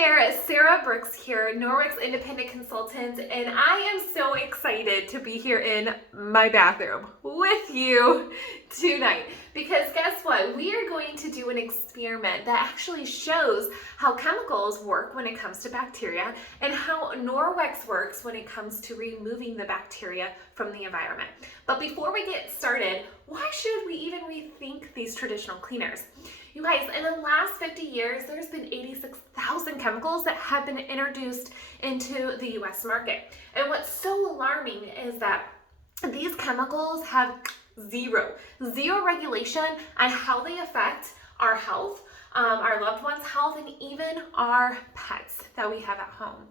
there, Sarah Brooks here, Norwick's independent consultant, and I am so excited to be here in my bathroom with you tonight because guess what? We are going to do an experiment that actually shows how chemicals work when it comes to bacteria and how Norwex works when it comes to removing the bacteria from the environment. But before we get started, why should we even rethink these traditional cleaners? You guys, in the last 50 years, there's been 86,000 chemicals that have been introduced into the US market. And what's so alarming is that these chemicals have zero regulation on how they affect our health, our loved ones' health, and even our pets that we have at home.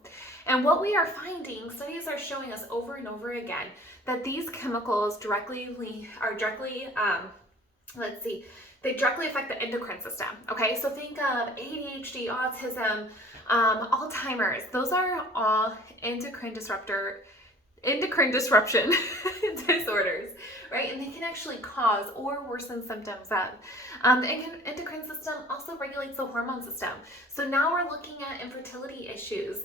And what we are finding, studies are showing us over and over again, that these chemicals they directly affect the endocrine system, okay? So think of ADHD, autism, Alzheimer's. Those are all endocrine disruption disorders, right? And they can actually cause or worsen symptoms of. The endocrine system also regulates the hormone system. So now we're looking at infertility issues,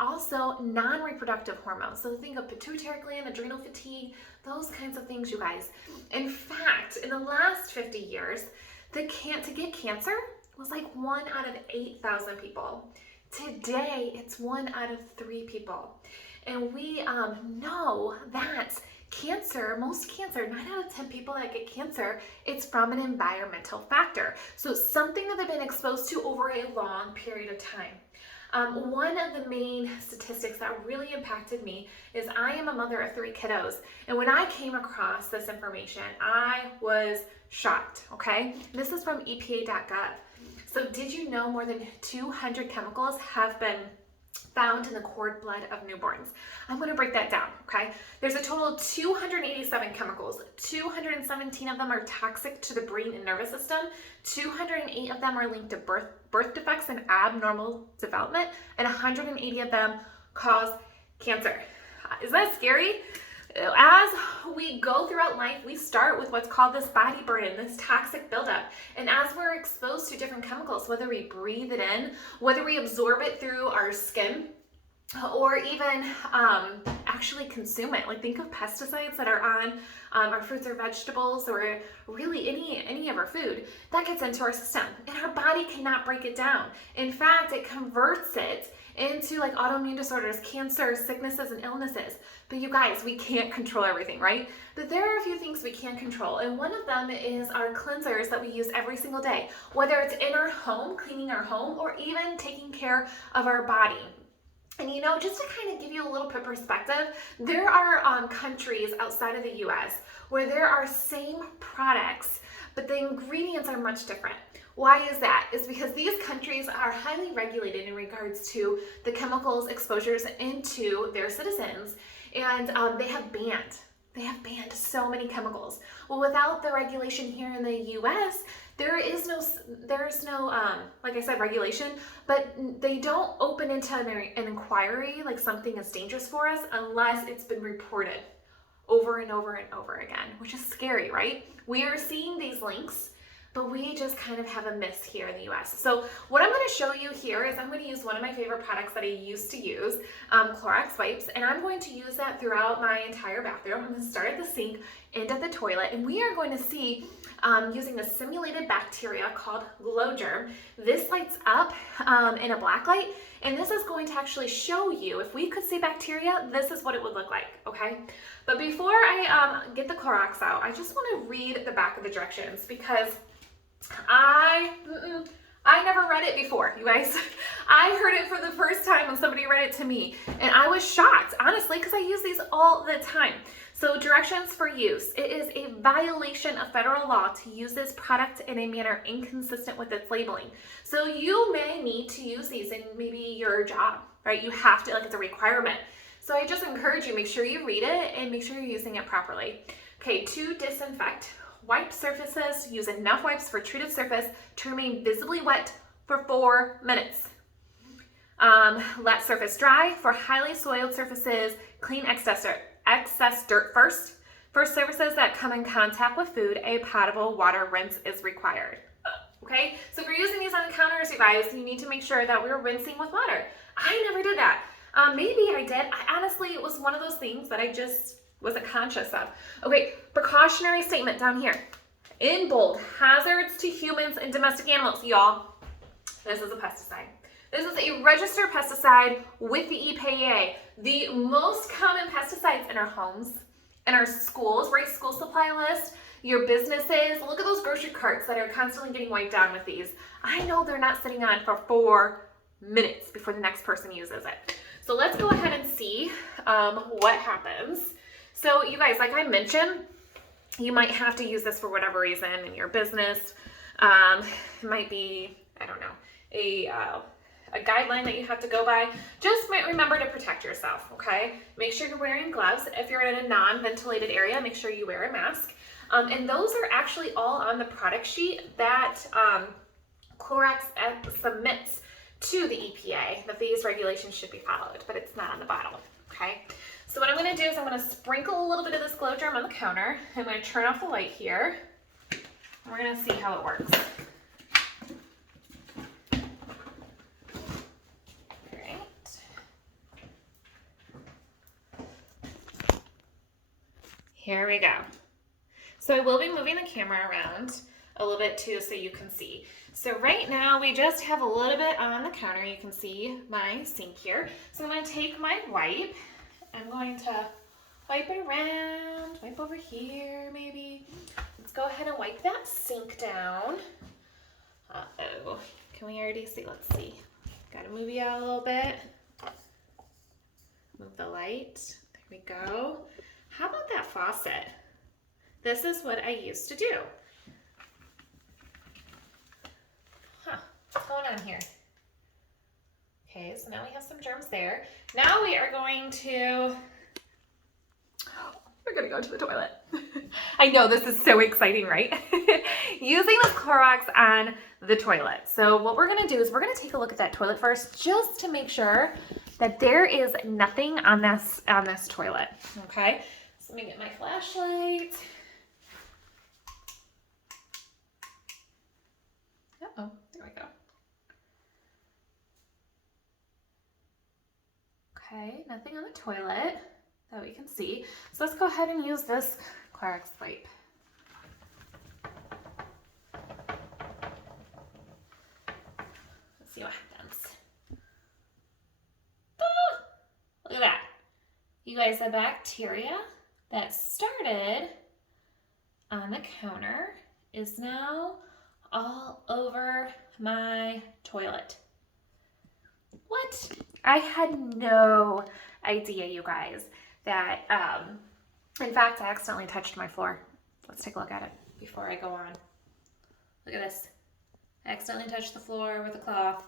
also non-reproductive hormones. So think of pituitary gland, adrenal fatigue, those kinds of things, you guys. In fact, in the last 50 years, to get cancer was like 1 out of 8,000 people. Today, it's 1 out of 3 people. And we know that most cancer, 9 out of 10 people that get cancer, it's from an environmental factor. So it's something that they've been exposed to over a long period of time. One of the main statistics that really impacted me is I am a mother of 3 kiddos. And when I came across this information, I was shocked, okay? This is from EPA.gov. So did you know more than 200 chemicals have been found in the cord blood of newborns? I'm going to break that down, okay? There's a total of 287 chemicals. 217 of them are toxic to the brain and nervous system. 208 of them are linked to birth defects and abnormal development, and 180 of them cause cancer. Is that scary? As we go throughout life, we start with what's called this body burden, this toxic buildup. And as we're exposed to different chemicals, whether we breathe it in, whether we absorb it through our skin, or even actually consume it. Like think of pesticides that are on our fruits or vegetables, or really any of our food that gets into our system. And our body cannot break it down. In fact, it converts it into like autoimmune disorders, cancer, sicknesses, and illnesses. But you guys, we can't control everything, right? But there are a few things we can control. And one of them is our cleansers that we use every single day, whether it's in our home, cleaning our home, or even taking care of our body. And you know, just to kind of give you a little bit perspective, there are countries outside of the US where there are same products, but the ingredients are much different. Why is that? It's because these countries are highly regulated in regards to the chemicals exposures into their citizens, and they have banned so many chemicals. Well, without the regulation here in the US, there's no like I said, regulation, but they don't open into an inquiry like something is dangerous for us unless it's been reported over and over and over again, which is scary, right? We are seeing these links, but we just kind of have a miss here in the US. So what I'm going to show you here is I'm going to use one of my favorite products that I used to use, Clorox wipes, and I'm going to use that throughout my entire bathroom. I'm going to start at the sink, end at the toilet, and we are going to see using a simulated bacteria called glow germ. This lights up in a black light, and this is going to actually show you, if we could see bacteria, this is what it would look like, okay? But before I get the Clorox out, I just want to read the back of the directions because I never read it before, you guys. I heard it for the first time when somebody read it to me, and I was shocked, honestly, because I use these all the time. So directions for use. It is a violation of federal law to use this product in a manner inconsistent with its labeling. So you may need to use these in maybe your job, right? You have to, like it's a requirement. So I just encourage you, make sure you read it and make sure you're using it properly. Okay, to disinfect. Wipe surfaces, use enough wipes for treated surface to remain visibly wet for 4 minutes. Let surface dry. For highly soiled surfaces, clean excess dirt first. For surfaces that come in contact with food, a potable water rinse is required. Okay, so if you're using these on the counters, you guys, you need to make sure that we're rinsing with water. I never did that. Maybe I did. Honestly, it was one of those things that I just wasn't conscious of. Okay, precautionary statement down here. In bold, hazards to humans and domestic animals. Y'all, this is a pesticide. This is a registered pesticide with the EPA. The most common pesticides in our homes, in our schools, right? School supply list, your businesses. Look at those grocery carts that are constantly getting wiped down with these. I know they're not sitting on for 4 minutes before the next person uses it. So let's go ahead and see what happens. So you guys, like I mentioned, you might have to use this for whatever reason in your business. It might be, I don't know, a guideline that you have to go by. Just remember to protect yourself, okay? Make sure you're wearing gloves. If you're in a non-ventilated area, make sure you wear a mask. And those are actually all on the product sheet that Clorox submits to the EPA, that these regulations should be followed, but it's not on the bottle, okay? So what I'm gonna do is I'm gonna sprinkle a little bit of this glow germ on the counter. I'm gonna turn off the light here. And we're gonna see how it works. Great. Here we go. So I will be moving the camera around a little bit too so you can see. So right now we just have a little bit on the counter. You can see my sink here. So I'm going to take my wipe. I'm going to wipe it around, wipe over here maybe. Let's go ahead and wipe that sink down. Uh-oh. Can we already see? Let's see. Got to move you out a little bit. Move the light. There we go. How about that faucet? This is what I used to do. What's going on here? Okay, so now we have some germs there. Now we are going to, we're gonna go to the toilet. I know, this is so exciting, right? Using the Clorox on the toilet. So what we're gonna do is we're gonna take a look at that toilet first, just to make sure that there is nothing on this toilet, okay? So let me get my flashlight. Uh-oh, there we go. Okay, nothing on the toilet that we can see. So let's go ahead and use this Clorox wipe. Let's see what happens. Ah, look at that. You guys, the bacteria that started on the counter is now all over my toilet. What? I had no idea, you guys, that, in fact, I accidentally touched my floor. Let's take a look at it before I go on. Look at this. I accidentally touched the floor with a cloth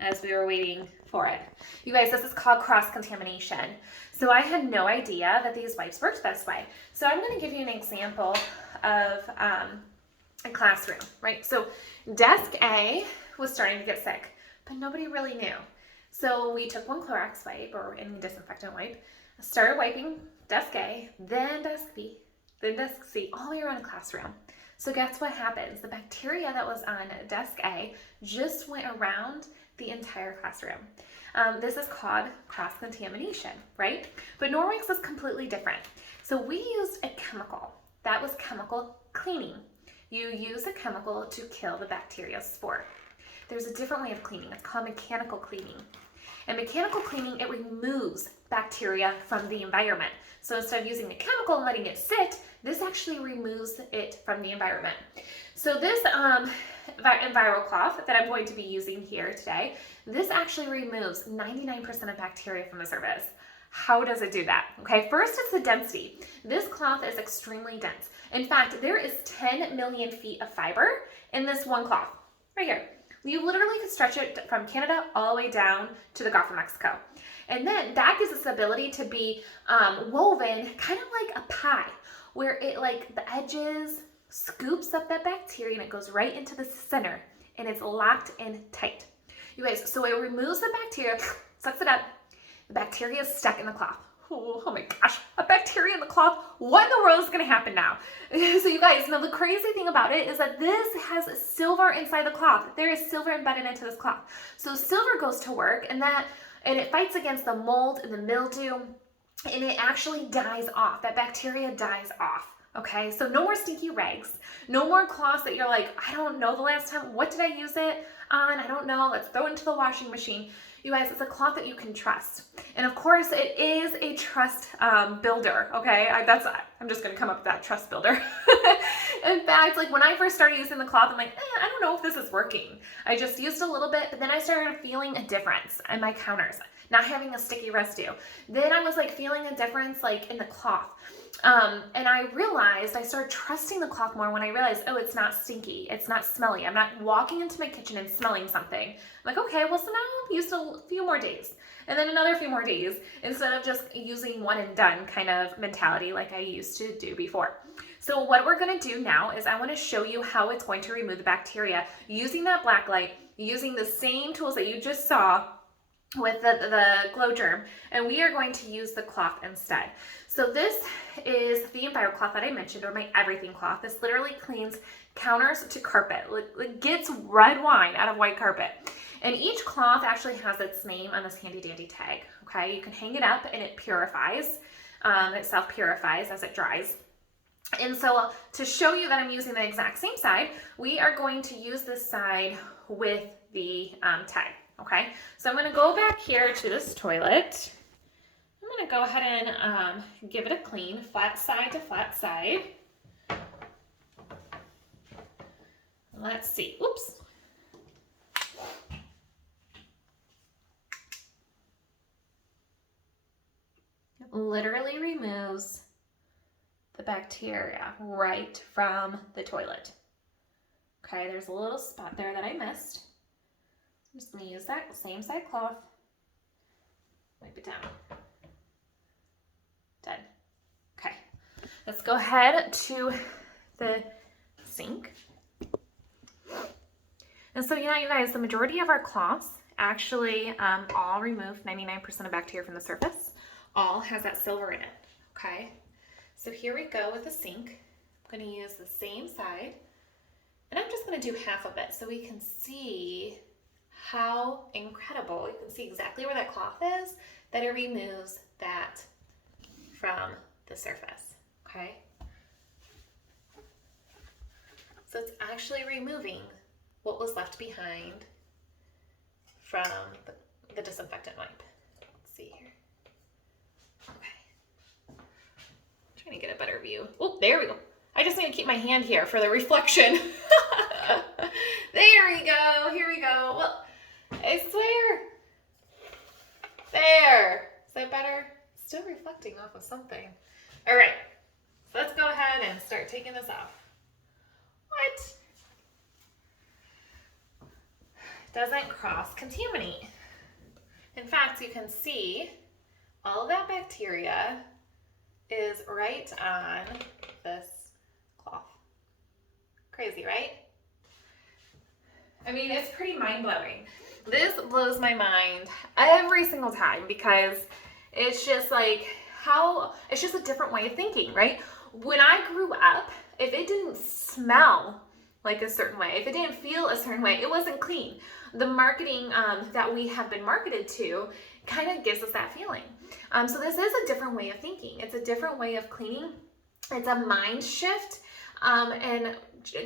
as we were waiting for it. You guys, this is called cross-contamination. So I had no idea that these wipes worked this way. So I'm going to give you an example of a classroom, right? So desk A was starting to get sick, but nobody really knew. So we took one Clorox wipe or any disinfectant wipe, started wiping desk A, then desk B, then desk C, all the way around the classroom. So guess what happens? The bacteria that was on desk A just went around the entire classroom. This is called cross-contamination, right? But Norwex is completely different. So we used a chemical. That was chemical cleaning. You use a chemical to kill the bacteria spore. There's a different way of cleaning. It's called mechanical cleaning. And mechanical cleaning, it removes bacteria from the environment. So instead of using the chemical and letting it sit, this actually removes it from the environment. So this viral cloth that I'm going to be using here today, this actually removes 99% of bacteria from the surface. How does it do that? Okay, first it's the density. This cloth is extremely dense. In fact, there is 10 million feet of fiber in this one cloth, right here. You literally could stretch it from Canada all the way down to the Gulf of Mexico. And then that gives us the ability to be woven kind of like a pie, where it like the edges scoops up that bacteria and it goes right into the center and it's locked in tight. You guys, so it removes the bacteria, sucks it up. The bacteria is stuck in the cloth. Oh my gosh, a bacteria in the cloth. What in the world is going to happen now? So you guys, now the crazy thing about it is that this has silver inside the cloth. There is silver embedded into this cloth. So silver goes to work, and it fights against the mold and the mildew, and it actually dies off. That bacteria dies off. Okay, so no more stinky rags, no more cloths that you're like, I don't know the last time, what did I use it on? I don't know, let's throw it into the washing machine. You guys, it's a cloth that you can trust. And of course, it is a trust builder, okay? I'm just gonna come up with that, trust builder. In fact, like when I first started using the cloth, I'm like, I don't know if this is working. I just used a little bit, but then I started feeling a difference in my counters, not having a sticky residue. Then I was like feeling a difference like in the cloth. And I realized I started trusting the cloth more when I realized, oh, it's not stinky. It's not smelly. I'm not walking into my kitchen and smelling something. I'm like, okay, well, so now I've used a few more days and then another few more days instead of just using one and done kind of mentality like I used to do before. So what we're going to do now is I want to show you how it's going to remove the bacteria using that black light, using the same tools that you just saw with the glow germ, and we are going to use the cloth instead. So this is the Enviro cloth that I mentioned, or my everything cloth. This literally cleans counters to carpet. It gets red wine out of white carpet. And each cloth actually has its name on this handy dandy tag, okay? You can hang it up and it purifies. It self-purifies as it dries. And so to show you that I'm using the exact same side, we are going to use this side with the tag. Okay, so I'm going to go back here to this toilet. I'm going to go ahead and give it a clean, flat side to flat side. Let's see. Oops. It literally removes the bacteria right from the toilet. Okay, there's a little spot there that I missed. I'm just going to use that same side cloth, wipe it down. Done. Okay, let's go ahead to the sink. And so, you guys, the majority of our cloths actually all remove 99% of bacteria from the surface. All has that silver in it, okay? So here we go with the sink. I'm going to use the same side, and I'm just going to do half of it so we can see how incredible. You can see exactly where that cloth is, that it removes that from the surface, okay? So it's actually removing what was left behind from the disinfectant wipe. Let's see here. Okay. I'm trying to get a better view. Oh, there we go. I just need to keep my hand here for the reflection. There we go. Here we go. Well, I swear. There. Is that better? Still reflecting off of something. All right. So let's go ahead and start taking this off. What? Doesn't cross-contaminate. In fact, you can see all of that bacteria is right on this cloth. Crazy, right? I mean, it's pretty mind-blowing. This blows my mind every single time because it's just like it's just a different way of thinking, right? When I grew up, if it didn't smell like a certain way, if it didn't feel a certain way, it wasn't clean. The marketing that we have been marketed to kind of gives us that feeling. So this is a different way of thinking. It's a different way of cleaning. It's a mind shift and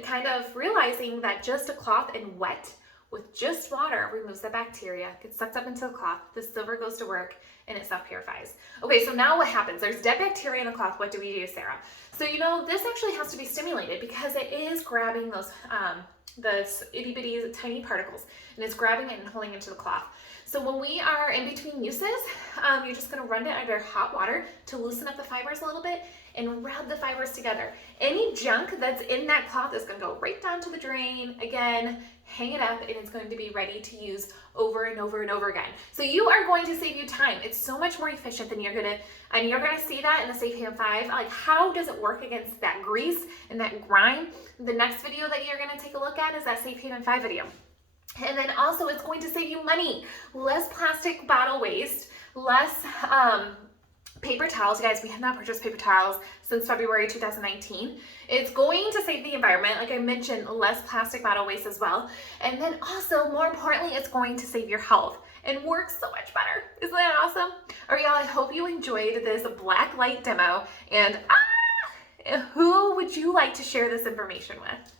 kind of realizing that just a cloth and wet with just water removes the bacteria, gets sucked up into the cloth, the silver goes to work, and it self-purifies. Okay, so now what happens? There's dead bacteria in the cloth. What do we do, Sarah? So, this actually has to be stimulated because it is grabbing those itty bitty tiny particles, and it's grabbing it and pulling into the cloth. So when we are in between uses, you're just going to run it under hot water to loosen up the fibers a little bit and rub the fibers together. Any junk that's in that cloth is going to go right down to the drain. Again, hang it up, and it's going to be ready to use over and over and over again. So you are going to save you time. It's so much more efficient than you're going to see that in the Safe Haven 5. Like, how does it work against that grease and that grime? The next video that you're going to take a look at is that Safe Haven 5 video. And then also it's going to save you money, less plastic bottle waste, less paper towels, you guys, we have not purchased paper towels since February 2019. It's going to save the environment, like I mentioned, less plastic bottle waste as well. And then also, more importantly, it's going to save your health and work so much better. Isn't that awesome? All right, y'all, I hope you enjoyed this black light demo. And who would you like to share this information with?